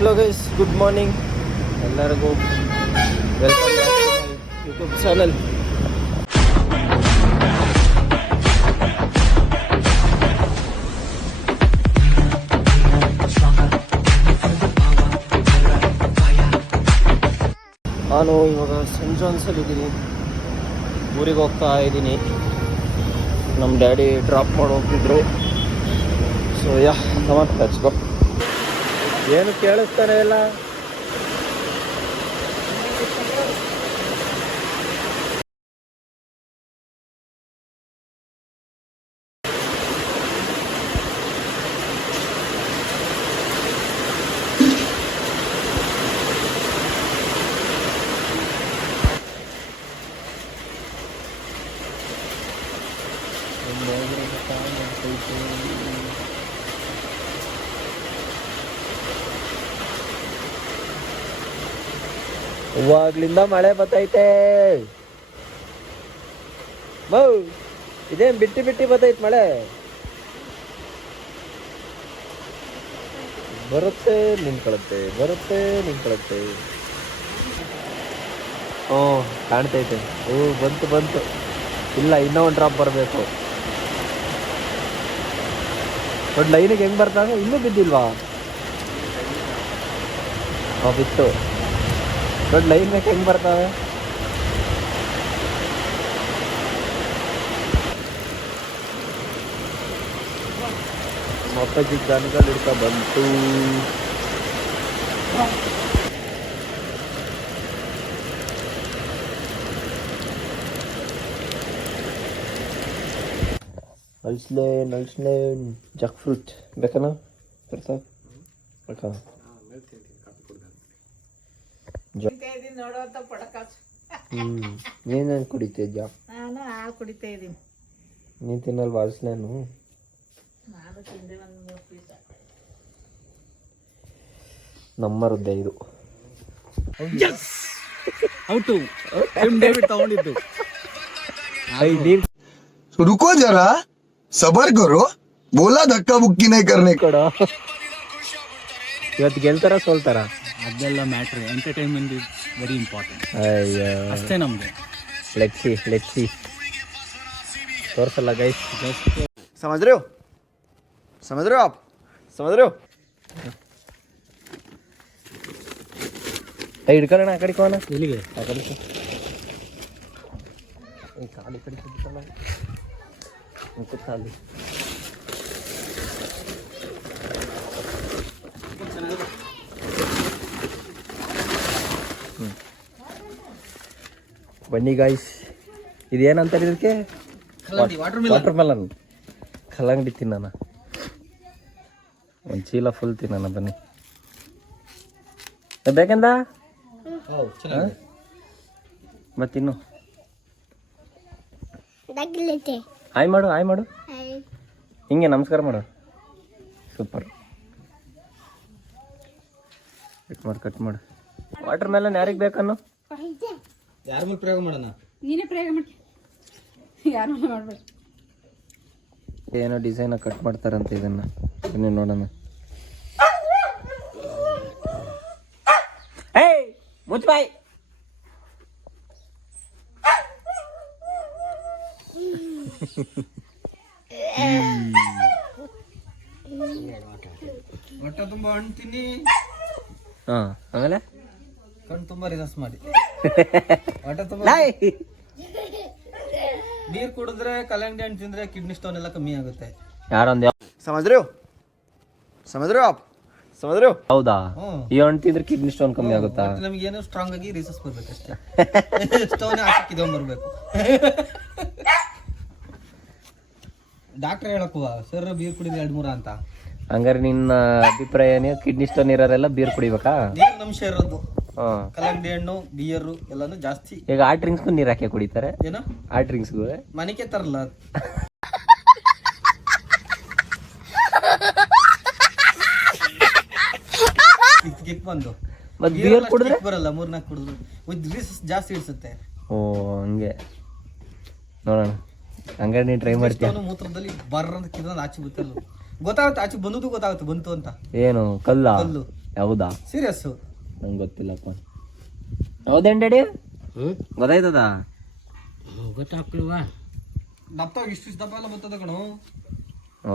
Hello guys, good morning ಎಲ್ಲರಿಗೂ. Welcome back to my YouTube channel. ನಾನು ಇವಾಗ scent ಜಾನ್ಸಲ್ಲಿದ್ದೀನಿ. ಊರಿಗೆ ಹೋಗ್ತಾ ಇದ್ದೀನಿ. ನಮ್ಮ ಡ್ಯಾಡಿ ಡ್ರಾಪ್ ಮಾಡಿ ಹೋಗ್ತಿದ್ರು. So yeah come on let's go. ಏನು ಕೇಳಿಸ್ತಾನೆ ಇಲ್ಲ. ಇವಾಗ್ಲಿಂದ ಮಳೆ ಬತ್ತೈತೆ. ಇದೇನ್ ಬಿಟ್ಟಿ ಬಿಟ್ಟಿ ಬತ್ತೈತೆ ಮಳೆ. ಬರುತ್ತೆ ನಿಂತ್ಕೊಳತ್ತೆ, ಬರುತ್ತೆ ನಿಂತ್ಕೊಳತ್ತೆ. ಕಾಣ್ತೈತೆ. ಬಂತು ಬಂತು. ಇಲ್ಲ, ಇನ್ನೂ ಒಂದು ಡ್ರಾಪ್ ಬರಬೇಕು. ದೊಡ್ಡ ಲೈನಿಗೆ ಹೆಂಗ್ ಬರ್ತಾವೆ? ಇನ್ನೂ ಬಿದ್ದಿಲ್ವಾ? ಬಿತ್ತು. ದೊಡ್ಡ ಲೈನ್ ಹೆಂಗ್ ಬರ್ತಾವೆ? ಅಪ್ಪಾಜಿ ದನಗಳು ಹಿಡ್ಕೊ ಬಂತು. ಅಲ್ಸ್ಲೇನ್ ಜಾಕ್ ಫ್ರೂಟ್ ಬೇಕನ? ಬೇಕಾ? ನೀನೇನು ಕುಡಿತಿದ್ಯಾ? ನಾನು ಹಾಲು ಕುಡಿತಾ ಇದ್ದೀನಿ. ನೀನ್ ತಿನ್ನಲ್ವಾ ಅಲ್ಸ್ಲೇನು? ನಾನು ತಿಂದೆ ಒಂದು 3 ಪೀಸ್. ನಮ್ಮರದ್ದೇ ಇದು. ಔಟು ಡೇವಿಡ್ ತಗೊಂಡಿದ್ದು. रुको जरा सबर करो बोला धक्का बुक्की नहीं करने ಕೊಡ. ಇವತ್ತು ಗೆಲ್ತಾರ ಸೋಲ್ತಾರ ಅದೆಲ್ಲ matter. Entertainment is very important. ಅಷ್ಟೇ ನಮ್ಗೆ. ಲೆಟ್ಸ್ ಸಿ ತೋರ್ಸಲ್ಲ ಗೈಸ್. समझ रहे हो आप समझ रहे हो. ಹಿಡ್ಕೊಳ್ಳೋಣ. ಆ ಕಡೆ ಕೋಣ. ಎಲ್ಲಿಗೆ? ಆ ಕಡೆ ಕಾಲಿ ಕಡೆ ಖಾಲಿ. ಬನ್ನಿ ಗಾಯ್ಸ್. ಇದೇನಂತಾರೆ ಇದಕ್ಕೆ? Water melon. ಕಲ್ಲಂಗಡಿ ತಿನ್ನೋಣ. ಒಂದು ಚೀಲ ಫುಲ್ ತಿನ್ನೋಣ ಬನ್ನಿ. ಬೇಕಂದ ಮತ್ತಿನ್ನು ಹಾಯ್ ಮಾಡು. ಹಿಂಗೆ ನಮಸ್ಕಾರ ಮಾಡು. ಸೂಪರ್. ಕಟ್ ಮಾಡು. ವಾಟರ್ ಮೆಲನ್ ಯಾರಿಗೆ ಬೇಕನ್ನು? ಯಾರ ಮೇಲೆ ಪ್ರಯೋಗ ಮಾಡೋಣ? ನೀನೇ ಪ್ರಯೋಗ ಮಾಡಿ. ಯಾರು ಮಾಡ್ಬೇಡ. ಏನೋ ಡಿಸೈನ್ ಕಟ್ ಮಾಡ್ತಾರಂತೆ ಇದನ್ನ. ಬನ್ನಿ ನೋಡೋಣ. ಮುಚ್ಬಾಯ್. ಹೊಟ್ಟೆ ತುಂಬಾ ಹಣ್ಣು ತಿನ್ನಿ. ಆಮೇಲೆ ಕಣ್ಣು ತುಂಬಾ ರಿಲಕ್ಸ್ ಮಾಡಿ. ಹೊಟ್ಟೆ ತುಂಬಾ ನೀರ್ ಕುಡಿದ್ರೆ, ಕಲ್ಲಂಗಡಿ ಹಣ್ಣು ತಿಂದ್ರೆ ಕಿಡ್ನಿ ಸ್ಟೋನ್ ಎಲ್ಲ ಕಮ್ಮಿ ಆಗುತ್ತೆ. ಯಾರೊಂದು समझ रहे हो आप समझ रहे हो. ಹೌದಾ? ಈ ಹಣ್ಣು ತಿಂದ್ರೆ ಕಿಡ್ನಿ ಸ್ಟೋನ್ ಕಮ್ಮಿ ಆಗುತ್ತಾ? ನಮ್ಗೆ ಏನೋ ಸ್ಟ್ರಾಂಗ್ ಆಗಿ ರಿಸಸ್ ಬರ್ಬೇಕಷ್ಟೇ. ಸ್ಟೋನ್ ಹಾಕಿದ ಬರ್ಬೇಕು. ಡಾಕ್ಟರ್ ಹೇಳಕ್ಕುವ ಸರ್ ಬೀರ್ ಕುಡಿದ್ರೆ 2-3 ಅಂತ. ಹಂಗಾರೆ ನಿನ್ನ ಅಭಿಪ್ರಾಯ ಏನು? ಕಿಡ್ನಿ ಸ್ಟೋನ್ ಇರೋರೆಲ್ಲ ಬೀರ್ ಕುಡಿಬೇಕಾ? ನೀರಿನ ಅಂಶ ಇರೋದು. ಕಲ್ಲಂಗಡಿ ಹಣ್ಣು, ಬಿಯರು ಎಲ್ಲಾನು ಜಾಸ್ತಿ. ಈಗ ಆ ಡ್ರಿಂಕ್ಸ್ಗೂ ನೀರು ಹಾಕಿ ಕುಡಿತಾರೆ. ಏನೋ ಆ ಡ್ರಿಂಕ್ಸ್ಗೂ ಮನೆಗೆ ತರಲ್ಲ. ಕಿಕ್ ಬಂದು ಬಿಯರ್ ಕುಡಿದ್ರೆ ಬರಲ್ಲ. 3-4 ಕುಡಿದ್ರು ರಿಸಸ್ ಜಾಸ್ತಿ ಇಡ್ಸುತ್ತೆ. ಓ ಹಂಗೆ. ನೋಡೋಣ. ಹಂಗಾರೆ ನೀನು ಟ್ರೈ ಮಾಡ್ತೀಯ? ಮೂತ್ರದಲ್ಲಿ ಬರ್ರ ಅಂತ ಕಿದ್ರಲ್ಲಿ ಆಚೆ ಗೊತ್ತಲ್ಲ. ಗೊತ್ತಾಗುತ್ತೆ, ಆಚೆ ಬಂದದ್ದು ಗೊತ್ತಾಗುತ್ತೆ ಬಂತು ಅಂತ. ಏನು ಕಲ್ಲ? ಕಲ್ಲು ಹೌದಾ? ಸೀರಿಯಸ್. ನಂಗೆ ಗೊತ್ತಿಲ್ಲಪ್ಪ. ಹೌದೇನ್ ಡ್ಯಾಡಿ? ಗೊತ್ತಾಯ್ತದ? ಗೊತ್ತಾಗ್ಲಿವಾ? ದಪ್ಪ ಇಷ್ಟು ದಪ್ಪ ಎಲ್ಲ ಬರ್ತದ ಕಣೋ.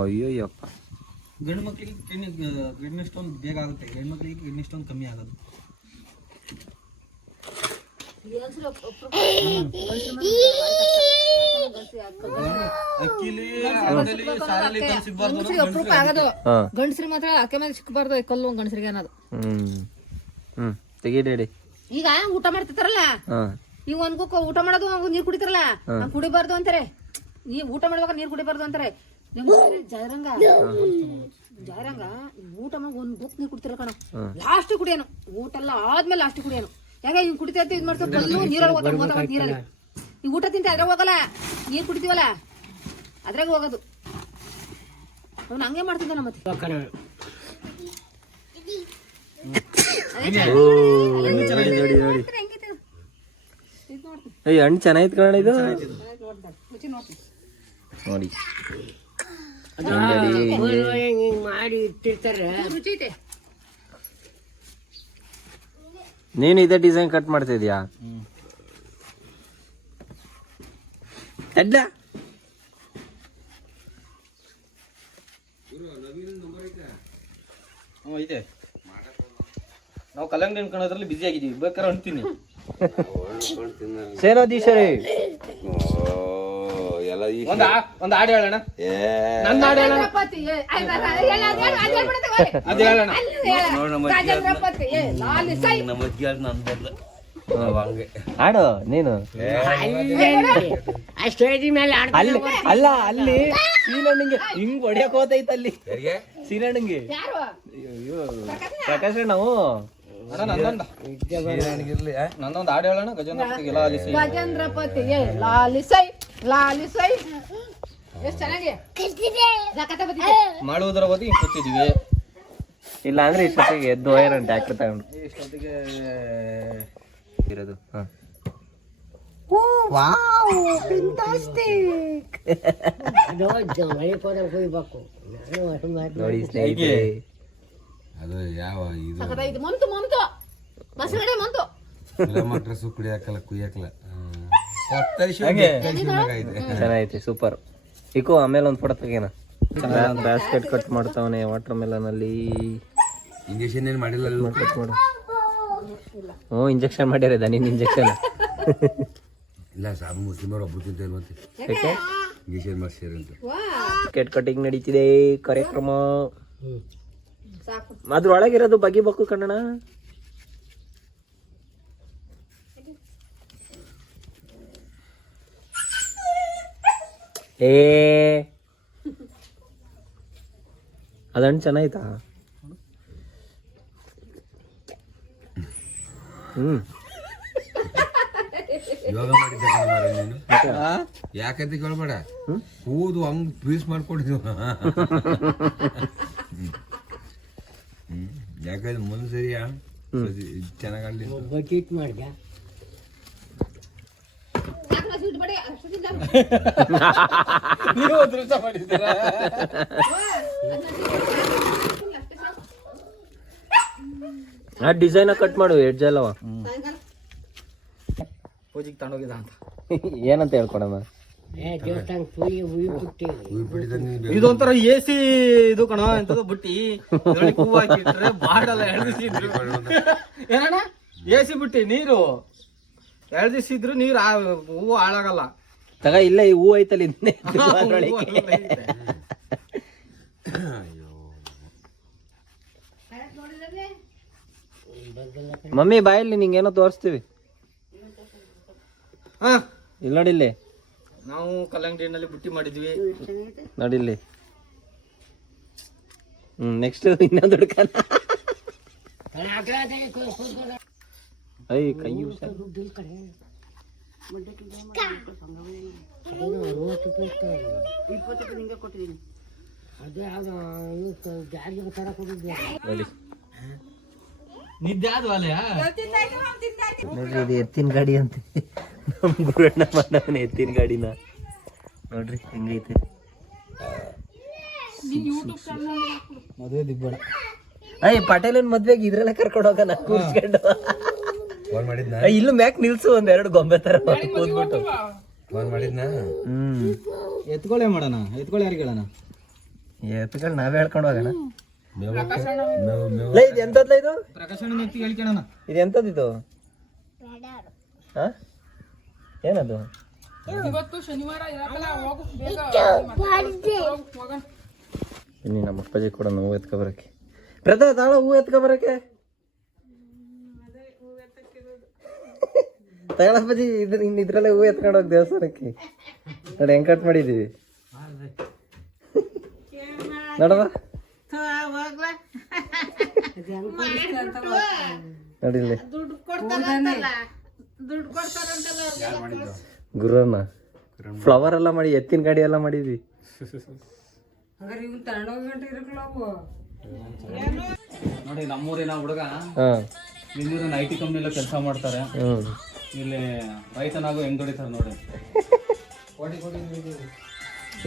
ಅಯ್ಯೋಯ್ಯಪ್ಪ. ಗಂಡು ಮಕ್ಕಳಿಗೆ ಕಿಡ್ನಿ ಸ್ಟೋನ್ ಬೇಗ ಆಗುತ್ತೆ, ಹೆಣ್ಮಕ್ಳಿಗೆ ಕಿಡ್ನಿ ಸ್ಟೋನ್ ಕಮ್ಮಿ ಆಗೋದು. ಗಂಡಸ್ರಿಗೆ ಮಾತ್ರ ಅಕ್ಕೆ ಮೇಲೆ ಸಿಕ್ಕಬಾರ್ದು ಕಲ್ಲು ಗಂಡಸ್ರಿಗೆ ಅನ್ನೋದು. ತೆಗಿ ಡ್ಯಾಡಿ. ಈಗ ಊಟ ಮಾಡ್ತಿರ್ತಾರಲ್ಲ, ಈಗ ಒಂದ್ಗೂ ಊಟ ಮಾಡೋದು ನೀರ್ ಕುಡಿತಾರಲ್ಲ, ಕುಡಿಬಾರ್ದು ಅಂತಾರೆ. ನೀ ಊಟ ಮಾಡ್ಬೇಕಾದ್ರೆ ನೀರ್ ಕುಡಿಬಾರ್ದು ಅಂತಾರೆ. ಜಾಯರಂಗ ಊಟ ಮಾಡಿ ಒಂದ್ ಬುಕ್ ನೀರ್ ಕುಡಿತಿರ ಕಣ, ಲಾಸ್ಟ್ ಕುಡಿಯೋನು. ಊಟ ಎಲ್ಲ ಆದ್ಮೇಲೆ ಲಾಸ್ಟ್ ಕುಡಿಯೋನು. ಯಾಕೆ ಹಿಂಗ್ ಕುಡಿತಾ ಇದ್ ಮಾಡ್ತಾ ನೀರಲ್ಲಿ ನೀರಲ್ಲಿ ಈ ಊಟ ತಿಂತ ಅದ್ರಾಗ ಹೋಗಲ್ಲ, ನೀರ್ ಕುಡಿತೀವಲ್ಲ ಅದ್ರಾಗ ಹೋಗೋದು. ಅವ್ನು ಹಂಗೆ ಮಾಡ್ತಿದ್ದಾನ ಮತ್ತೆ. ಹಣ್ಣು ಚೆನ್ನಾಗಿತ್ತು ಕಣ ಇದು. ನೋಡಿ ಮಾಡಿ ಇಟ್ಟಿರ್ತಾರೆ, ರುಚಿ ಐತೆ. ನೀನು ಇದೇ ಡಿಸೈನ್ ಕಟ್ ಮಾಡ್ತಾ ಇದೀಯಾ? ಅಡ್ಡ ಐತೆ. ನಾವು ಕಲ್ಲಂಗಡಿ ಅನ್ಕೊಳ್ಳೋದ್ರಲ್ಲಿ ಬಿಸಿ ಆಗಿದ್ದೀವಿ, ಬೇಕಾದ್ರೆ ಅಂತೀನಿ. ಸೇನಾಧೀಶರೇ ಒಂದು ಹಾಡು ಹೇಳೋಣ. ನನ್ನ ಹಾಡು ಹೇಳೋಣ, ಅದು ಹೇಳೋಣ. ಹಾಡು ನೀನು. ಅಲ್ಲ ಅಲ್ಲಿ ಸೀನಣ್ಣಂಗೆ ಹಿಂಗ್ ಹೊಡಿಯಕ್ ಹೋತೈತ ಅಲ್ಲಿ ಸೀನಣ್ಣಂಗೆ. ಪ್ರಕಾಶ್ ನಾವು ನಂದೊಂದು ಹಾಡು ಹೇಳೋಣ. ಗಜೇಂದ್ರಪತಿ ಲಾಲಿಸೈ ಲಾಲಿಸೈ. ಎಷ್ಟು ಚೆನ್ನಾಗಿ ಮಾಡುವುದರ ಬಗ್ಗೆ ಹಿಂಗ್ ಕೂತಿದ್ವಿ. ಇಲ್ಲ ಅಂದ್ರೆ ಇಷ್ಟೊತ್ತಿಗೆ ಎದ್ದು ಹೋಯ್ರಂತೆ ಟ್ಯಾಕ್ಟರ್ ತಗೊಂಡು ಇಷ್ಟೊತ್ತಿಗೆ ಇರೋದು. ನೋಡಿ ಸ್ನೇಹಿತರೆ, ಅದು ಯಾವ ಇದು ಮಂತು ಮಂತು ಮಸಗಡೆ ಮಂತು ಕಿಲೋಮೀಟರ್ ಕುಡಿಯಾಕಲ್ಲ ಕುಯ್ಯಾಕಲ್ಲ ಚೆನ್ನಾಗೈತೆ, ಸೂಪರ್. ಇಕೋ ಆಮೇಲೆ ಒಂದು ಫೋಟೋ ತೆಗೇನ. ಬ್ಯಾಸ್ಕೆಟ್ ಕಟ್ ಮಾಡ್ತಾವನೆ ವಾಟರ್ ಮೆಲನ್ ಅಲ್ಲಿ. ಇಂಜೆಕ್ಷನ್ ಏನು ಮಾಡಿಲ್ಲ, ಕಟ್ ಮಾಡು. ಹ್ಞೂ ಇಂಜೆಕ್ಷನ್ ಮಾಡ್ಯಾರ, ನೀನು ಇಂಜೆಕ್ಷನ್ ಇಲ್ಲ ಸಾಬು ಮುಸ್ಲಿಮರು ಒಬ್ಬರು ತಿಂತ ಮತ್ತೆ ಇಂಜೆಕ್ಷನ್ ಮಾಡಿಸ್ಯಾರ ಅಂತ. ಕೇಟ್ ಕಟಿಂಗ್ ನಡೀತಿದೆ ಕಾರ್ಯಕ್ರಮ. ಅದ್ರೊಳಗಿರೋದು ಬಗಿಬೇಕು ಕಣ್ಣಣ. ಏ ಅದಣ್ಣ ಚೆನ್ನಾಯ್ತಾ? ಯೋಗ ಮಾಡಿದ್ದ ನೀನು ಯಾಕಂತ ಕೇಳ್ಬೇಡ, ಕೂದು ಹಂಗ್ ಪೀಸ್ ಮಾಡ್ಕೊಂಡಿದ್ವು. ಯಾಕಂದ್ರೆ ಮುಂದೆ ಸರಿಯಾ ಚೆನ್ನಾಗಲ್ಲಿ ಬಕೀಟ್ ಮಾಡ್ದ. ನೀವು ಅದೃಷ್ಟ ಮಾಡಿದ್ದೀರಾ? ಆ ಡಿಸೈನ್ ಕಟ್ ಮಾಡು, ಎಡ್ಜ್ ಅಲ್ಲವ. ಪೂಜೆಗೆ ತಗೊಂಡೋಗಿದ ಅಂತ ಏನಂತ ಹೇಳ್ಕೊಡಮ್ಮ. ಇದೊಂಥರ AC ಇದು ಕಣ, ಎಂತದ ಬುಟ್ಟಿ ಹೂವು ಹಾಕಿಟ್ರೆ ಬಾಡಲ್ಲ. ಎಳ್ದಿಸಿದ್ರು ಏನಣ್ಣ, AC ಬುಟ್ಟಿ ನೀರು ಎಳ್ದಿಸಿದ್ರು ನೀರು ಹೂವು ಹಾಳಾಗಲ್ಲ. ತಗ ಇಲ್ಲ, ಈ ಹೂ ಐತಲ್ಲ ಮಮ್ಮಿ ಬಾಯಲ್ಲಿ ನಿಂಗೇನೋ ತೋರಿಸ್ತೀವಿ. ಇಲ್ಲಿ ನೋಡಿಲ್ಲಿ, ನಾವು ಕಲ್ಲಂಗಡಿನಲ್ಲಿ ಬುಟ್ಟಿ ಮಾಡಿದ್ವಿ ನೋಡಿಲ್ಲಿ. ನೆಕ್ಸ್ಟ್ ಇನ್ನೊಂದು ಹುಡ್ಕನ. ಐ ಕೈ ನಿದ್ದೆ ಆದ್ವಲ್ಲ. ನೋಡ್ರಿ, ಇದು ಎತ್ತಿನ ಗಾಡಿ ಅಂತ ನಮ್ ಗುರಣ್ಣ ಮಾಡವನ ಎತ್ತಿನ ಗಾಡಿನ. ನೋಡ್ರಿ ಹೆಂಗೈತೆ. ಮದುವೆ ದಿಬ್ಬಣ ಅಯ್ಯ ಪಟೇಲನ್ ಮದ್ವೆಗೆ ಇದ್ರಲ್ಲ ಕರ್ಕೊಂಡು ಹೋಗೋಣ ಕೂರ್ಸ್ಕೊಂಡು. ಫೋನ್ ಮಾಡಿದ್ನಾ? ಇಲ್ಲೂ ಮ್ಯಾಕ್ ನಿಲ್ಸು ಒಂದೆರಡು ಗೊಂಬೆ ತರ ಕೂತ್ಬಿಟ್ಟು. ಫೋನ್ ಮಾಡಿದ್ನಾ? ಎತ್ಕೊಳ್ಳೆ ಮಾಡೋಣ, ಎತ್ಕೊಳ್ಳೆ ಯಾರಿಗೆ ಹೇಳೋಣ? ಎತ್ಗಳು ನಾವೇ ಹೇಳ್ಕೊಂಡು ಹೋಗೋಣ. ಮೇವು ಇದು ಎಂತದ್ಲ ಇದು? ಪ್ರಕಾಶನ ಎತ್ತಿ ಹೇಳ್ಕೊಳ್ಳೋಣ. ಇದು ಎಂತದ್ದು ಇದು? ಹಾ ಏನದು? ಇನ್ನು ನಮ್ಮ ಅಪ್ಪಾಜಿ ಕೂಡ ಹೂವು ಎತ್ಕೊ ಬರಕ್ಕೆ. ಪ್ರದಾ ತಾಳ ಹೂವು ಎತ್ಕೊ ಬರಕ್ಕೆ ತಗೊಳಪ್ಪಾಜಿ. ಇದ್ರಲ್ಲೇ ಹೂವು ಎತ್ಕೊಂಡು ಹೋಗಿ ದೇವಸ್ಥಾನಕ್ಕೆ ನೋಡಿ ಹೆಂಗ್ ಕಟ್ ಮಾಡಿದೀವಿ ನೋಡವ. ನೋಡಿ ಇಲ್ಲಿ ಗುರುನ ಫ್ಲವರ್ ಎಲ್ಲ ಮಾಡಿ ಎತ್ತಿನ ಗಾಡಿ ಎಲ್ಲ ಮಾಡಿದ್ವಿ. ನೋಡಿ ನಮ್ಮೂರಿನ ಹುಡುಗ ಹಾ ಇನ್ನೂರಿನ IT ಕಂಪ್ನಿలో ಕೆಲಸ ಮಾಡ್ತಾರೆ. ಇಲ್ಲಿ ರೈತನಾಗೂ ಹೆಂಗ್ ದುಡಿತಾರೆ ನೋಡಿ.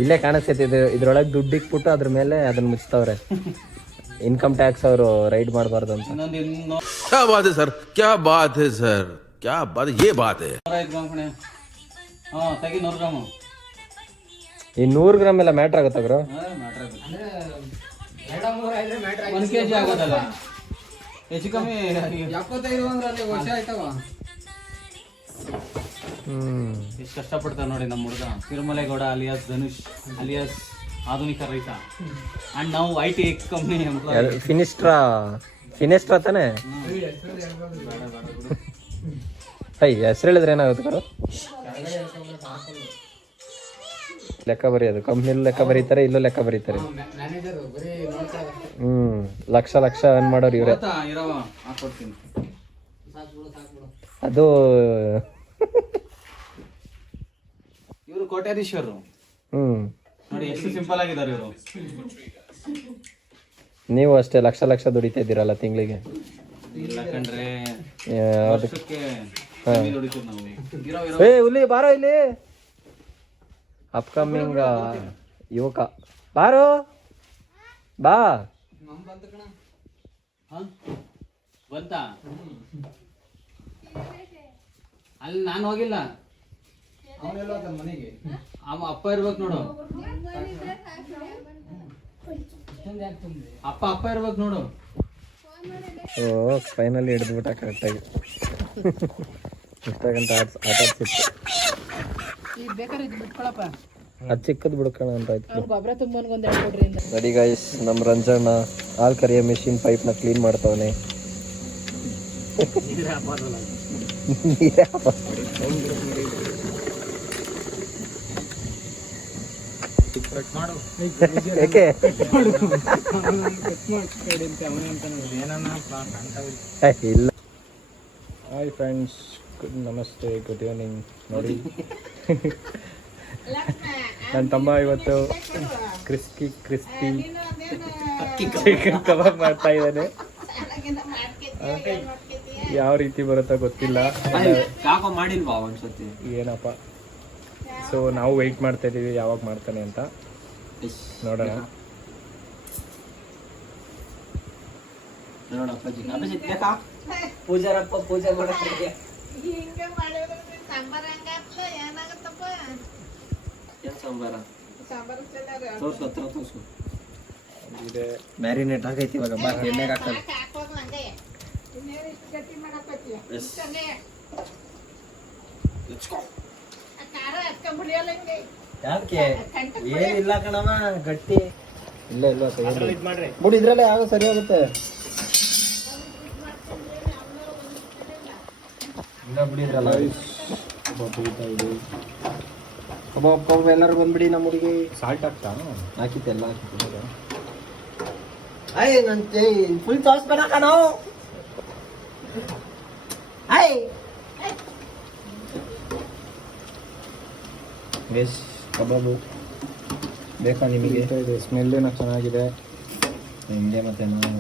ಇಲ್ಲೇ ಕಾಣಿಸ್ತೈತಿ. ಇದ್ರೊಳಗೆ ದುಡ್ಡು ಇಕ್ಬಿಟ್ಟು ಅದ್ರ ಮೇಲೆ ಅದನ್ನ ಮುಚ್ತವ್ರೆ. ಇನ್ಕಮ್ ಟ್ಯಾಕ್ಸ್ ಅವರು ರೈಡ್ ಮಾಡಬಾರ್ದು ಅಂತ. ಇನ್ನೊಂದು क्या बात है सर, क्या बात है सर, क्या बात, ये बात है. 105 ಗ್ರಾಮ್ ಕಣೆ. ಹಾ ತೆಗಿ 100 ಗ್ರಾಮ್. ಈ 100 ಗ್ರಾಮ್ ಎಲ್ಲ ಮ್ಯಾಟ್ರ್ ಆಗುತ್ತಾ ಗುರು? ಒಂದು ಕೆಜಿ ಆಗೋದಲ್ಲ, ಹೆಚ್ಚು ಕಮ್ಮಿ 75 ವರ್ಷ ಆಯ್ತವ. ಎಷ್ಟು ಕಷ್ಟಪಡ್ತಾರೆ ನೋಡಿ ನಮ್ಮ ಹುಡುಗ ತಿರುಮಲೇಗೌಡ ಅಲಿಯಾಸ್ ಧನುಷ್ ಅಲಿಯಾಸ್ ಆಧುನಿಕ ರೈತ. ಅಂಡ್ ನಾವು IT ಕಂಪ್ನಿ ಎಂಪ್ಲಾಯ್. ಫಿನೆಸ್ಟ್ರಾ ತಾನೆ? ಹೆಸರು ಹೇಳಿದ್ರೆ ಏನಾಗುತ್ತೆ ಗುರು? ಲೆಕ್ಕ ಬರೆಯೋದು. ಕಂಪ್ನಿಲೂ ಲೆಕ್ಕ ಬರೀತಾರೆ, ಇಲ್ಲೂ ಲೆಕ್ಕ ಬರೀತಾರೆ. ಲಕ್ಷ ಲಕ್ಷ ಏನ್ ಮಾಡೋರು ಇವ್ರೆ. ಅದು ಇವರು ಕೋಟ್ಯಾಧೀಶ್ವರರು ನೋಡಿ, ಎಷ್ಟು ಸಿಂಪಲ್ ಆಗಿದ್ದಾರೆ ಇವರು. ನೀವು ಅಷ್ಟೇ ಲಕ್ಷ ಲಕ್ಷ ದುಡಿತಾ ಇದ್ದೀರಲ್ಲ ತಿಂಗಳಿಗೆ. ಇಲ್ಲ ಕಂಡ್ರೆ ವರ್ಷಕ್ಕೆ ದುಡಿತೀವಿ ನಾವು. ಹುಲಿ ಬಾರೋ ಇಲ್ಲಿ. ಅಪ್ಕಮಿಂಗ್ ಯುವಕ ಬಾರೋ ಬಾ. ಬಂತ ಅಲ್ಲಿ ನಾನು ಹೋಗಿಲ್ಲ. ಮನೆಗೆ ಅಪ್ಪ ಇರ್ಬೇಕು ನೋಡು. ಅಪ್ಪ ಇರ್ಬೇಕು ನೋಡು. ಓ ಫೈನಲಿ ಹಿಡಿದ್ಬಿಟ್ಟ ಕರೆಕ್ಟಾಗಿ. ಇಷ್ಟಾಗಂತ ಆಟ ಆಡ್ಸಿತ್ತು. ಅದು ಚಿಕ್ಕದ್ ಬಿಡ್ಕೋಣ ಅಂತ ಆಯ್ತು. ರೆಡಿ ಗೈಸ್, ನಮ್ಮ ರಂಜಣ್ಣ ಹಾಲು ಕರಿಯೋ ಮಿಷಿನ್ ಪೈಪ್ನ ಕ್ಲೀನ್ ಮಾಡ್ತಾವನೆ. ಯಾಕೆ ಇಲ್ಲ. ಹಾಯ್ ಫ್ರೆಂಡ್ಸ್, ನಮಸ್ತೆ, ಗುಡ್ ಈವ್ನಿಂಗ್. ನೋಡಿ ನನ್ನ ತಮ್ಮ ಇವತ್ತು ಕ್ರಿಸ್ಪಿ ಚಿಕನ್ ಕಬಾಬ್ ಮಾಡ್ತಾ ಇದ್ದಾನೆ. ಯಾವ ರೀತಿ ಬರುತ್ತೋ ಗೊತ್ತಿಲ್ಲ, ಏನಪ್ಪ. ಸೊ ನಾವು ವೆಯ್ಟ್ ಮಾಡ್ತಾ ಇದ್ದೀವಿ ಯಾವಾಗ ಮಾಡ್ತಾನೆ ಅಂತ, ನೋಡೋಣ. ಪೂಜಾರಪ್ಪ ಪೂಜೆ ಮಾಡ ಇದೆ ಮ್ಯಾರಿನೇಟ್ ಆಗೈತಿ ಇವಾಗ. ಬಾ ಎಣ್ಣೆಗೆ ಹಾಕೋದು. ಯಾಕೆ ಏನಿಲ್ಲ ಕಣಮ್ಮ, ಗಟ್ಟಿ ಇಲ್ಲ ಬಿಡಿ. ಇದ್ರಲ್ಲೇ ಆಗ ಸರಿ ಹೋಗುತ್ತೆ. ಇಲ್ಲ ಬಿಡಿ, ಇದ್ರಲ್ಲ ಕಬಾಬ್ ಎಲ್ಲರೂ ಬಂದ್ಬಿಡಿ. ನಮ್ಮ ಹುಡುಗಿ ಸಾಲ್ಟ್ ಹಾಕ್ತಾ ಹಾಕಿತ್ತು, ಎಲ್ಲ ಹಾಕಿತ್ತು. ನಂತೆ ಫುಲ್ ಸಾಸ್ ಬೇಡ ಕಣೋ. ವೆಜ್ ಕಬಾಬು ಬೇಕಾ ನಿಮಗೆ? ಸ್ಮೆಲ್ ಏನೋ ಚೆನ್ನಾಗಿದೆ. ಹಿಂಗೆ ಮತ್ತೆ ನಾವು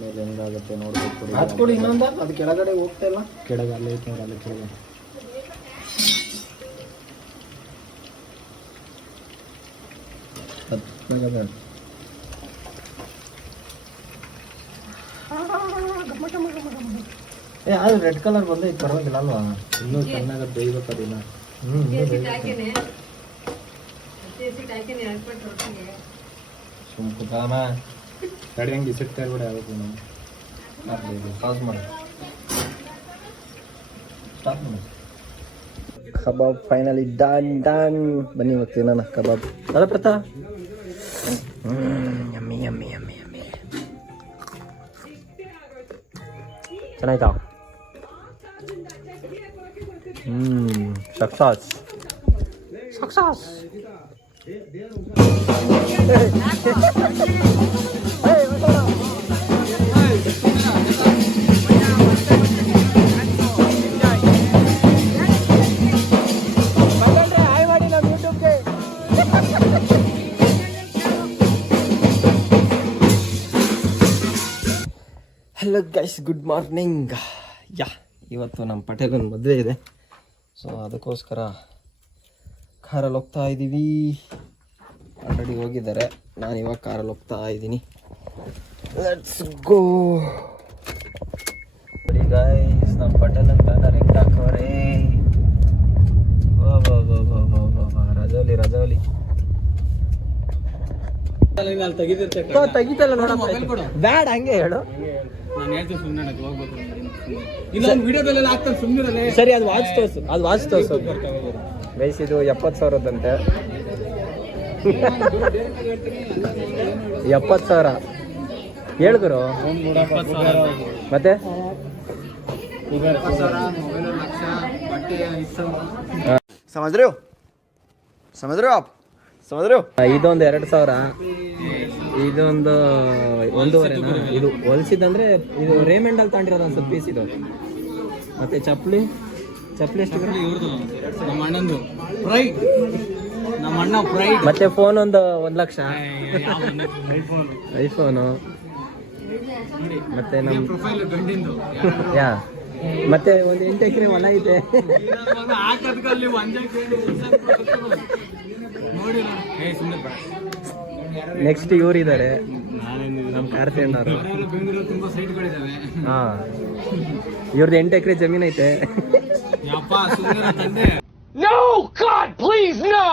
ಮೇಲೆ ಹೆಂಗಾಗುತ್ತೆ ನೋಡ್ಬೇಕು. ಹಾಕ್ಕೊಡಿ ಇನ್ನೊಂದು. ಅದು ಕೆಳಗಡೆ ಹೋಗ್ತಾ ಇಲ್ಲ, ಕೆಳಗೆ ಅಲ್ಲೇ ಐತೆ, ಅಲ್ಲೇ ಕೆಳಗೆ. ಅದು ರೆಡ್ ಕಲರ್ ಬಂದೈತೆ ಪರವಾಗಿಲ್ಲ ಅಲ್ವಾ? ಇನ್ನೂ ಚೆನ್ನಾಗಿ ಬೇಯ್ಬೇಕು ಅದಿಲ್ಲ. ಹೆಂಗೆ ಬಿಸಿಡ್ತಾ ಇರ್ಬೇಡ ಯಾವಾಗ ಪಾಸ್ ಮಾಡಿ ಸ್ಟಾರ್ಟ್ ಮಾಡಿ. Kebab finally done done. ಬನ್ನಿ ಇವತ್ತು ನಾನು ಕಬಾಬ್ ಅದ ಪ್ರತಾ. Yummy yummy yummy yummy. ಚೆನ್ನಾಯ್ತಾ? Success success. Hello guys, good morning. ಇವತ್ತು ನಮ್ಮ ಪಟೇಲನ ಮದುವೆ ಇದೆ. ಸೊ ಅದಕ್ಕೋಸ್ಕರ ಕಾರಲ್ಲಿ ಹೋಗ್ತಾ ಇದ್ದೀವಿ. ಆಲ್ರೆಡಿ ಹೋಗಿದ್ದಾರೆ, ನಾನು ಇವಾಗ ಕಾರಲ್ಲಿ ಹೋಗ್ತಾ ಇದ್ದೀನಿ. Let's go. ನೋಡಿ ಗೈಸ್, ನಮ್ಮ ಪಟೇಲನ ಬ್ಯಾನರ್ ಹೆಂಗೆ ಹಾಕೋರೆ. ರಜೌಲಿ ರಜೌಲಿ ತೆಗಿತಲ್ಲ ನೋಡ. ಬ್ಯಾಡ್ ಹಂಗೆ ಹೇಳು. ಸರಿ, ಅದು ವಾಚ್ ತೋರ್ಸು, ಅದು ವಾಚ್ ತೋರ್ಸು ಗೈಸ್. ಇದು 70,000ದಂತೆ. 70,000 ಹೇಳ್ಗುರು. ಮತ್ತೆ ಸಮझ रहे हो ಇದೊಂದು 2,000, ಇದೊಂದು 1,500. ಇದು ಹೊಲ್ಸಿದಂದ್ರೆ ಇದು ರೇಮಂಡ್ ಅಲ್ಲಿ ತಗೊಂಡಿರೋದು ಒಂದು ಸ್ವಲ್ಪ ಪೀಸ್ ಇದು. ಮತ್ತೆ ಚಪ್ಪಲಿ ಎಷ್ಟು? ನಮ್ಮ ಅಣ್ಣಂದು ಪ್ರೈಡ್, ನಮ್ಮ ಅಣ್ಣ ಪ್ರೈಡ್. ಮತ್ತೆ ಫೋನ್ ಒಂದು 1,00,000 ಐಫೋನು. ಮತ್ತೆ ನಮ್ಮ ಪ್ರೊಫೈಲ್ ಗಂಡಿಂದು ಯಾ. ಮತ್ತೆ ಒಂದು 8 ಎಕರೆ ಹೊಲ ಇದೆ. ನೆಕ್ಸ್ಟ್ ಇವರಿದ್ದಾರೆ ನಮ್ಮ ಕಾರ್ತಿಯಣ್ಣವರು. ಹಾ, ಇವ್ರದ್ದು 8 ಎಕರೆ ಜಮೀನ್ ಐತೆ. No, God, please, no!